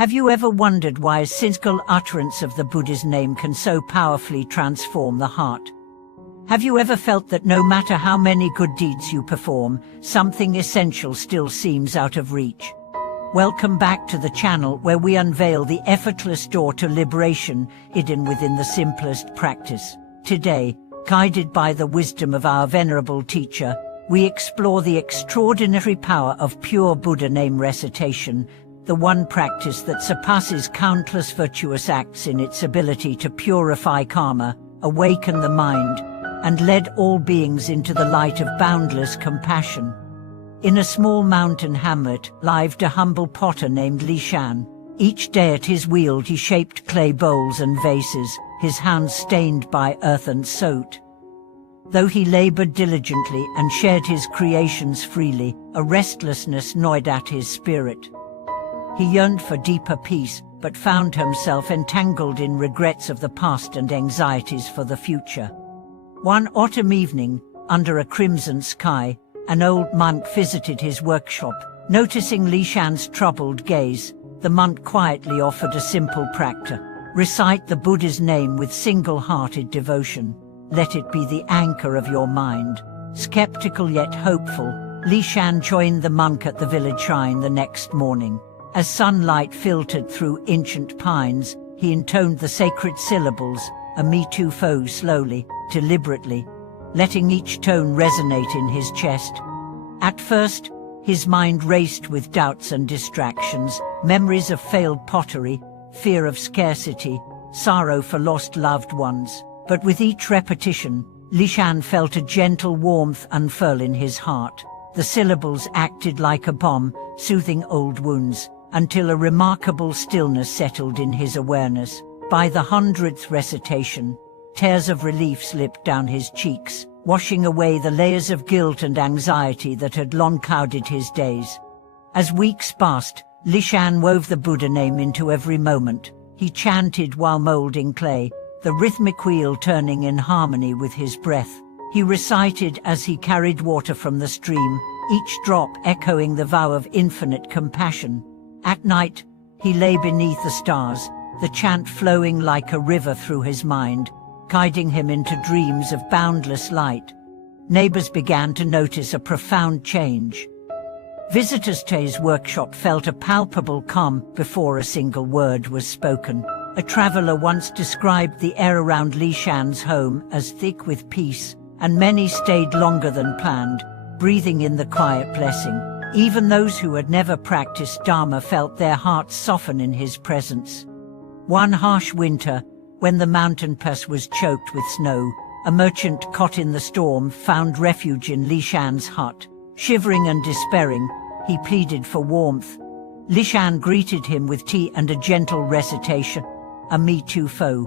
Have you ever wondered why a single utterance of the Buddha's name can so powerfully transform the heart? Have you ever felt that no matter how many good deeds you perform, something essential still seems out of reach? Welcome back to the channel where we unveil the effortless door to liberation hidden within the simplest practice. Today, guided by the wisdom of our venerable teacher, we explore the extraordinary power of pure Buddha name recitation, the one practice that surpasses countless virtuous acts in its ability to purify karma, awaken the mind, and lead all beings into the light of boundless compassion. In a small mountain hamlet lived a humble potter named Li Shan. Each day at his wheel he shaped clay bowls and vases, his hands stained by earth and soot. Though he labored diligently and shared his creations freely, a restlessness gnawed at his spirit. He yearned for deeper peace, but found himself entangled in regrets of the past and anxieties for the future. One autumn evening, under a crimson sky, an old monk visited his workshop. Noticing Li Shan's troubled gaze, the monk quietly offered a simple practice. Recite the Buddha's name with single-hearted devotion. Let it be the anchor of your mind. Skeptical yet hopeful, Li Shan joined the monk at the village shrine the next morning. As sunlight filtered through ancient pines, he intoned the sacred syllables, a me too fo, slowly, deliberately, letting each tone resonate in his chest. At first, his mind raced with doubts and distractions, memories of failed pottery, fear of scarcity, sorrow for lost loved ones. But with each repetition, Li Shan felt a gentle warmth unfurl in his heart. The syllables acted like a balm, soothing old wounds, until a remarkable stillness settled in his awareness. By the 100th recitation, tears of relief slipped down his cheeks, washing away the layers of guilt and anxiety that had long clouded his days. As weeks passed, Li Shan wove the Buddha name into every moment. He chanted while molding clay, the rhythmic wheel turning in harmony with his breath. He recited as he carried water from the stream, each drop echoing the vow of infinite compassion. At night, he lay beneath the stars, the chant flowing like a river through his mind, guiding him into dreams of boundless light. Neighbors began to notice a profound change. Visitors to his workshop felt a palpable calm before a single word was spoken. A traveler once described the air around Li Shan's home as thick with peace, and many stayed longer than planned, breathing in the quiet blessing. Even those who had never practiced Dharma felt their hearts soften in his presence. One harsh winter, when the mountain pass was choked with snow, a merchant caught in the storm found refuge in Li Shan's hut. Shivering and despairing, he pleaded for warmth. Li Shan greeted him with tea and a gentle recitation, a me too fo.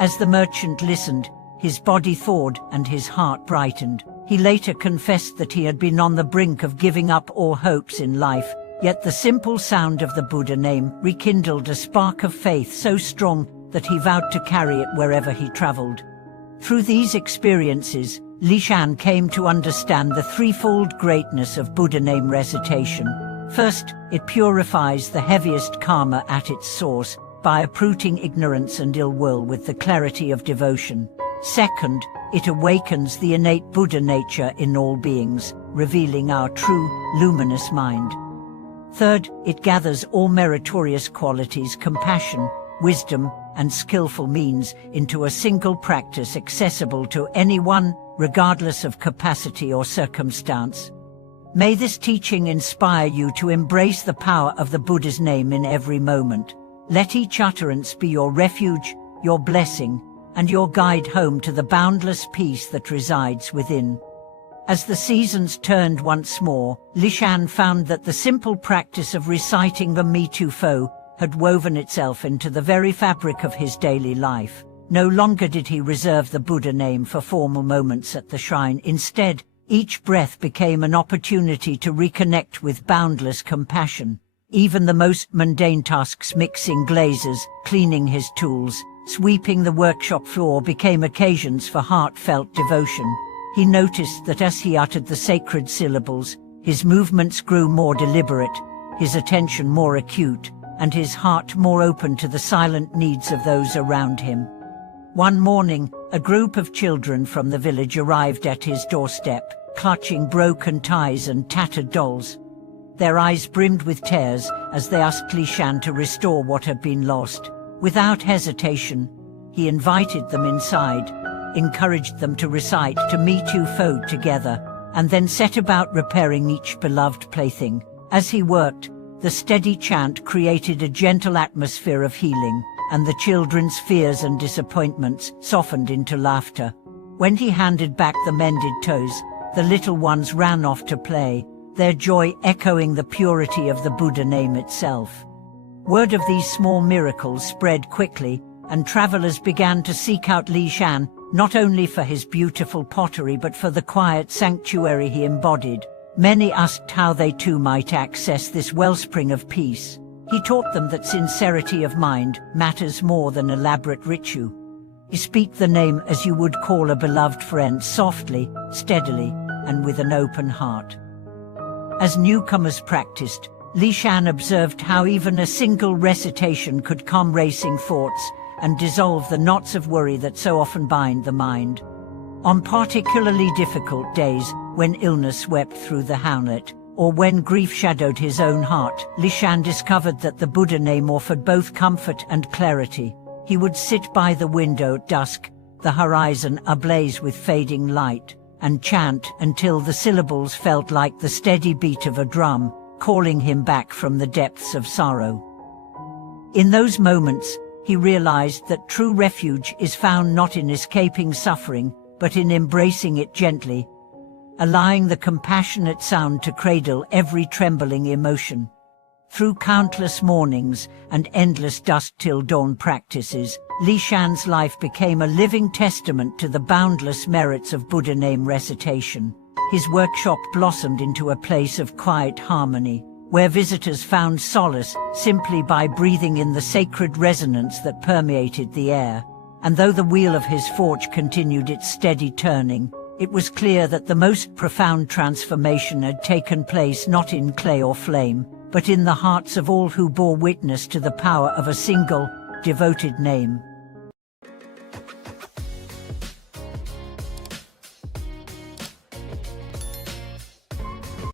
As the merchant listened, his body thawed and his heart brightened. He later confessed that he had been on the brink of giving up all hopes in life, yet the simple sound of the Buddha name rekindled a spark of faith so strong that he vowed to carry it wherever he traveled. Through these experiences, Li Shan came to understand the threefold greatness of Buddha name recitation. First, it purifies the heaviest karma at its source by uprooting ignorance and ill will with the clarity of devotion. Second, it awakens the innate Buddha nature in all beings, revealing our true, luminous mind. Third, it gathers all meritorious qualities, compassion, wisdom, and skillful means into a single practice accessible to anyone, regardless of capacity or circumstance. May this teaching inspire you to embrace the power of the Buddha's name in every moment. Let each utterance be your refuge, your blessing, and your guide home to the boundless peace that resides within. As the seasons turned once more, Li Shan found that the simple practice of reciting the me too fo had woven itself into the very fabric of his daily life. No longer did he reserve the Buddha name for formal moments at the shrine. Instead, each breath became an opportunity to reconnect with boundless compassion. Even the most mundane tasks, mixing glazes, cleaning his tools, sweeping the workshop floor, became occasions for heartfelt devotion. He noticed that as he uttered the sacred syllables, his movements grew more deliberate, his attention more acute, and his heart more open to the silent needs of those around him. One morning, a group of children from the village arrived at his doorstep, clutching broken ties and tattered dolls. Their eyes brimmed with tears as they asked Lishan to restore what had been lost. Without hesitation, he invited them inside, encouraged them to recite "To Meet You Foe" together, and then set about repairing each beloved plaything. As he worked, the steady chant created a gentle atmosphere of healing, and the children's fears and disappointments softened into laughter. When he handed back the mended toes, the little ones ran off to play, their joy echoing the purity of the Buddha name itself. Word of these small miracles spread quickly, and travelers began to seek out Lishan, not only for his beautiful pottery but for the quiet sanctuary he embodied. Many asked how they too might access this wellspring of peace. He taught them that sincerity of mind matters more than elaborate ritual. You speak the name as you would call a beloved friend, softly, steadily, and with an open heart. As newcomers practiced, Lishan observed how even a single recitation could calm racing thoughts and dissolve the knots of worry that so often bind the mind. On particularly difficult days, when illness swept through the hamlet, or when grief shadowed his own heart, Lishan discovered that the Buddha name offered both comfort and clarity. He would sit by the window at dusk, the horizon ablaze with fading light, and chant until the syllables felt like the steady beat of a drum, calling him back from the depths of sorrow. In those moments, he realized that true refuge is found not in escaping suffering, but in embracing it gently, allowing the compassionate sound to cradle every trembling emotion. Through countless mornings and endless dusk till dawn practices, Lishan's life became a living testament to the boundless merits of Buddha name recitation. His workshop blossomed into a place of quiet harmony, where visitors found solace simply by breathing in the sacred resonance that permeated the air. And though the wheel of his forge continued its steady turning, it was clear that the most profound transformation had taken place not in clay or flame, but in the hearts of all who bore witness to the power of a single, devoted name.